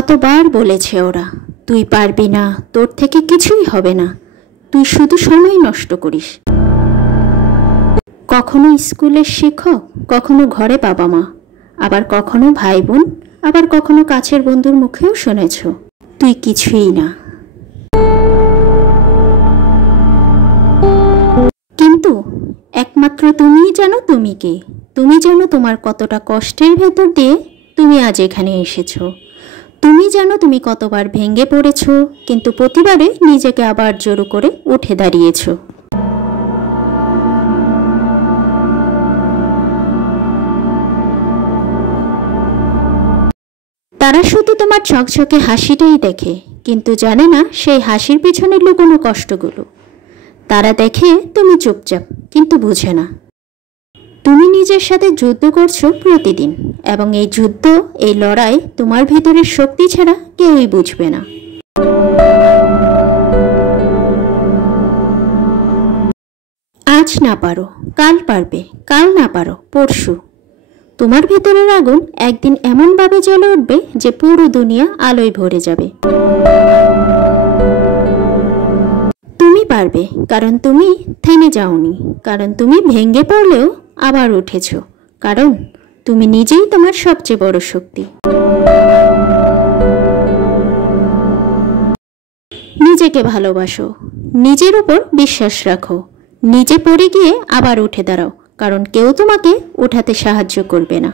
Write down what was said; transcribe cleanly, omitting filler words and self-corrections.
কতবার বলেছে ওরা, তুই পারবি না, তোর থেকে কিছুই হবে না, তুই শুধু সময় নষ্ট করিস। কখনো স্কুলের শিক্ষক, কখনো ঘরে বাবা মা, আবার কখনো ভাই বোন, আবার কখনো কাছের বন্ধুর মুখেও শুনেছ তুই কিছুই না। কিন্তু একমাত্র তুমিই জানো তুমি কে, তুমি জানো তোমার কতটা কষ্টের ভেতর দিয়ে তুমি আজ এখানে এসেছো। তুমি জানো তুমি কতবার ভেঙে পড়েছ, কিন্তু প্রতিবারে নিজেকে আবার জোর করে উঠে দাঁড়িয়েছ। তারা শুধু তোমার ঝকঝকে হাসিটাই দেখে, কিন্তু জানে না সেই হাসির পিছনে লুকোনো কষ্টগুলো। তারা দেখে তুমি চুপচাপ, কিন্তু বুঝে না তুমি নিজের সাথে যুদ্ধ করছো প্রতিদিন, এবং এই যুদ্ধ, এই লড়াই তোমার ভিতরের শক্তি ছাড়া কেউই বুঝবে না। আজ না পারো কাল পারবে, কাল না পারো পরশু। তোমার ভেতরের আগুন একদিন এমনভাবে জ্বলে উঠবে যে পুরো দুনিয়া আলোয় ভরে যাবে। তুমি পারবে, কারণ তুমি থেমে যাওনি, কারণ তুমি ভেঙে পড়লেও আবার উঠেছ, কারণ তুমি নিজেই তোমার সবচেয়ে বড় শক্তি। নিজেকে ভালোবাসো, নিজের উপর বিশ্বাস রাখো, নিজে পড়ে গিয়ে আবার উঠে দাঁড়াও, কারণ কেউ তোমাকে উঠাতে সাহায্য করবে না।